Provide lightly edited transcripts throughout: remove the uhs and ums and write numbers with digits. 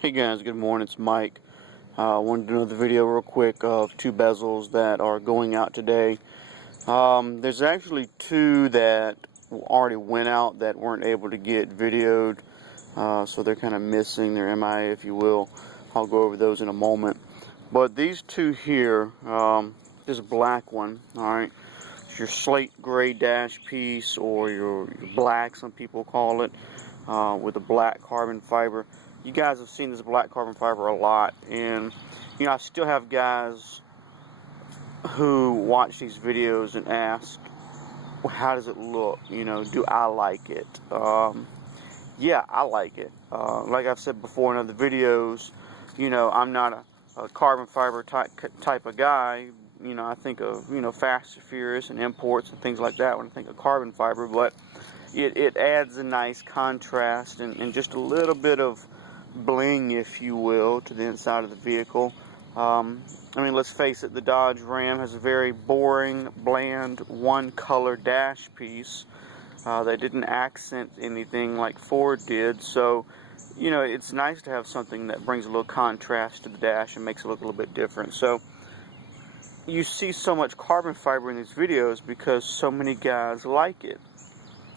Hey guys, good morning, it's Mike. Wanted to do another video real quick of two bezels that are going out today. There's actually two that already went out that weren't able to get videoed, so they're kind of missing, they're MIA if you will. I'll go over those in a moment. But these two here, this black one, alright, it's your slate gray dash piece, or your black, some people call it, with a black carbon fiber. You guys have seen this black carbon fiber a lot, and you know, I still have guys who watch these videos and ask, well, how does it look? You know, do I like it? Yeah, I like it. Like I've said before in other videos, you know, I'm not a carbon fiber type of guy. You know, I think of, you know, Fast and Furious and imports and things like that when I think of carbon fiber, but it adds a nice contrast and just a little bit of bling, if you will, to the inside of the vehicle. I mean, let's face it, the Dodge Ram has a very boring, bland, one-color dash piece. They didn't accent anything like Ford did, so, you know, it's nice to have something that brings a little contrast to the dash and makes it look a little bit different. So, you see so much carbon fiber in these videos because so many guys like it.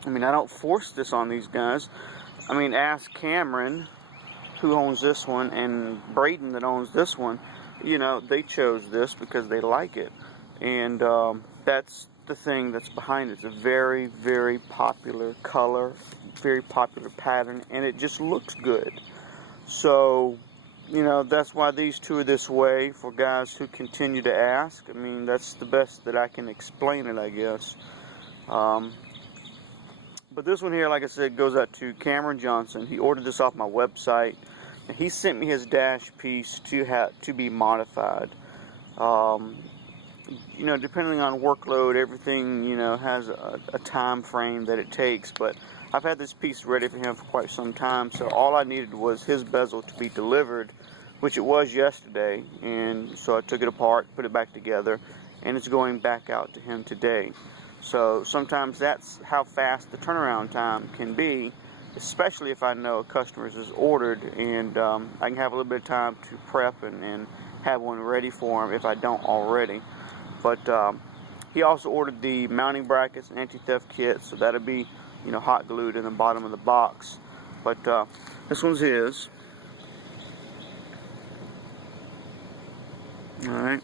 I mean, I don't force this on these guys. I mean, ask Cameron, who owns this one, and Brandyn that owns this one. You know, they chose this because they like it, and that's the thing that's behind it. It's a very, very popular color, very popular pattern, and it just looks good. So, you know, that's why these two are this way, for guys who continue to ask. I mean, that's the best that I can explain it, I guess. But this one here, like I said, goes out to Cameron Johnson. He ordered this off my website. He sent me his dash piece to be modified. You know, depending on workload, everything, you know, has a time frame that it takes. But I've had this piece ready for him for quite some time, so all I needed was his bezel to be delivered, which it was yesterday. And so I took it apart, put it back together, and it's going back out to him today. So sometimes that's how fast the turnaround time can be, especially if I know a customer is ordered, and I can have a little bit of time to prep and have one ready for him if I don't already. But he also ordered the mounting brackets and anti-theft kit, so that'll be, you know, hot glued in the bottom of the box. But this one's his. Alright.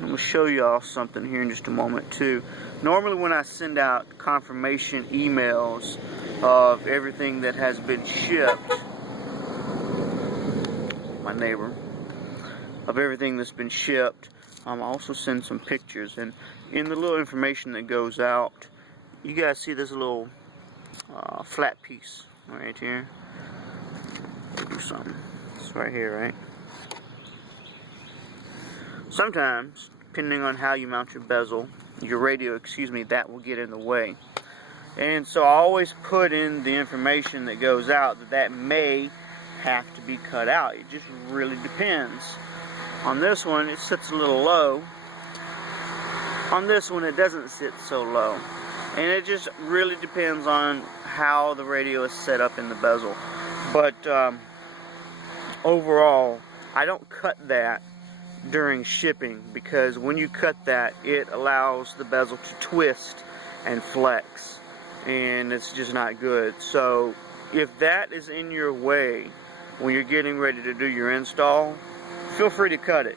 I'm going to show y'all something here in just a moment too. Normally when I send out confirmation emails of everything that has been shipped, my neighbor, of everything that's been shipped, I also send some pictures. And in the little information that goes out, you guys see this little flat piece right here. Do something. It's right here, right? Sometimes, depending on how you mount your bezel, your radio, that will get in the way. And so I always put in the information that goes out that may have to be cut out. It just really depends. On this one, it sits a little low. On this one, it doesn't sit so low. And it just really depends on how the radio is set up in the bezel. But overall, I don't cut that during shipping, because when you cut that, it allows the bezel to twist and flex, and it's just not good. So if that is in your way when you're getting ready to do your install, feel free to cut it.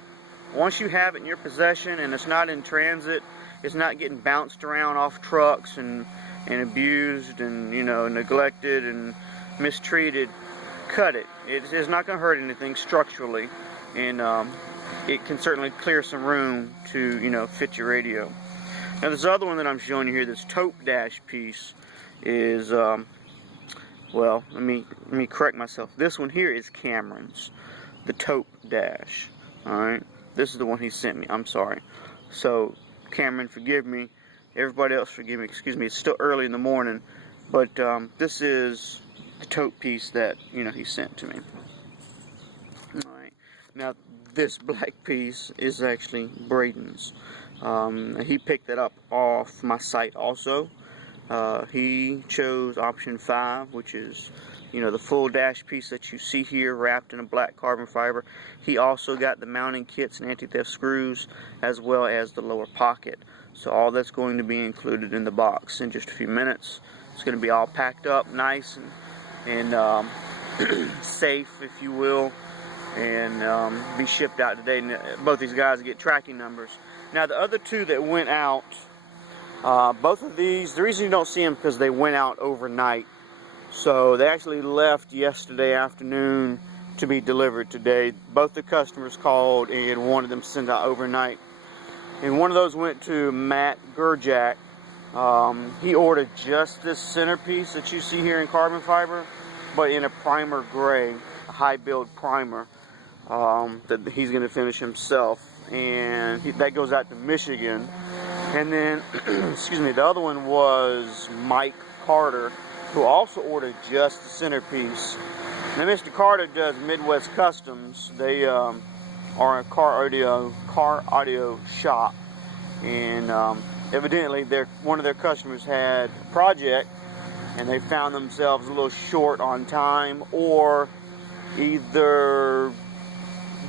Once you have it in your possession and it's not in transit, it's not getting bounced around off trucks and abused and, you know, neglected and mistreated, cut it. It's not going to hurt anything structurally, and it can certainly clear some room to, you know, fit your radio. Now this other one that I'm showing you here, this taupe dash piece, is well, let me correct myself. This one here is Cameron's, the taupe dash. All right, this is the one he sent me. I'm sorry. So Cameron, forgive me. Everybody else, forgive me. Excuse me. It's still early in the morning, but this is the taupe piece that, you know, he sent to me. All right. Now this black piece is actually Brandyn's. He picked it up off my site also. He chose option 5, which is, you know, the full dash piece that you see here wrapped in a black carbon fiber. He also got the mounting kits and anti-theft screws, as well as the lower pocket. So all that's going to be included in the box in just a few minutes. It's going to be all packed up nice and safe, if you will, and be shipped out today. And both these guys get tracking numbers. Now the other two that went out, both of these, the reason you don't see them because they went out overnight. So they actually left yesterday afternoon to be delivered today. Both the customers called and wanted them sent out overnight. And one of those went to Matt Gurjack. He ordered just this centerpiece that you see here in carbon fiber, but in a primer gray, a high build primer that he's going to finish himself. And that goes out to Michigan. And then, excuse me, the other one was Mike Carter, who also ordered just the centerpiece. Now, Mr. Carter does Midwest Customs. They are a car audio shop, and evidently one of their customers had a project, and they found themselves a little short on time, or either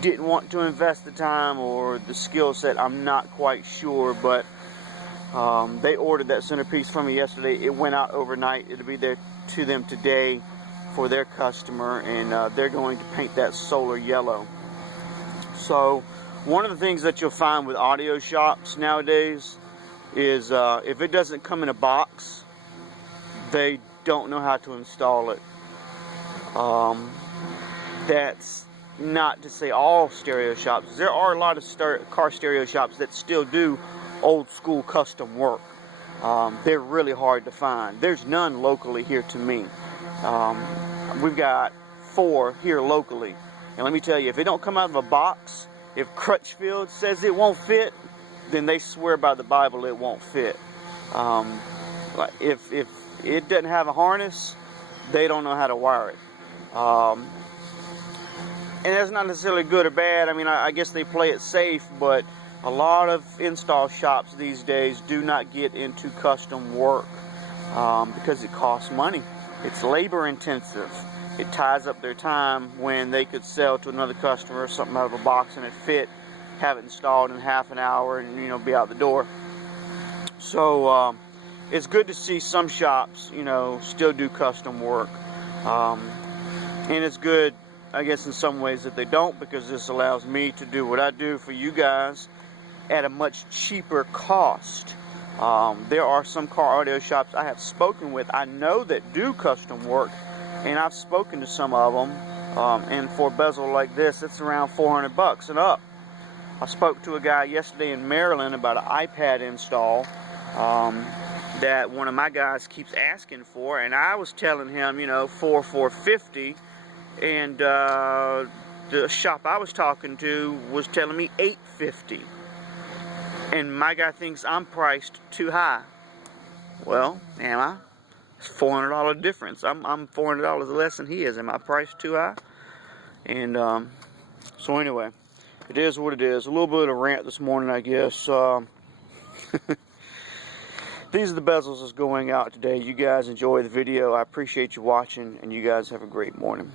didn't want to invest the time or the skill set. I'm not quite sure, but they ordered that centerpiece from me yesterday. It went out overnight. It'll be there to them today for their customer, and they're going to paint that solar yellow. So one of the things that you'll find with audio shops nowadays is if it doesn't come in a box, they don't know how to install it. That's not to say all stereo shops. There are a lot of car stereo shops that still do old school custom work. They're really hard to find. There's none locally here to me. We've got 4 here locally, and let me tell you, if it don't come out of a box, if Crutchfield says it won't fit, then they swear by the Bible it won't fit. If it doesn't have a harness, they don't know how to wire it. And that's not necessarily good or bad. I mean, I guess they play it safe, but a lot of install shops these days do not get into custom work because it costs money. It's labor intensive. It ties up their time when they could sell to another customer something out of a box and it fit, have it installed in half an hour, and, you know, be out the door. So it's good to see some shops, you know, still do custom work. And it's good, I guess, in some ways that they don't, because this allows me to do what I do for you guys at a much cheaper cost. There are some car audio shops I have spoken with, I know, that do custom work, and I've spoken to some of them, and for a bezel like this, it's around $400 and up. I spoke to a guy yesterday in Maryland about an iPad install that one of my guys keeps asking for, and I was telling him, you know, $450, and the shop I was talking to was telling me $850. And my guy thinks I'm priced too high. Well, am I? It's $400 difference. I'm $400 less than he is. Am I priced too high? And so anyway, it is what it is. A little bit of rant this morning, I guess. These are the bezels that's going out today. You guys enjoy the video. I appreciate you watching, and you guys have a great morning.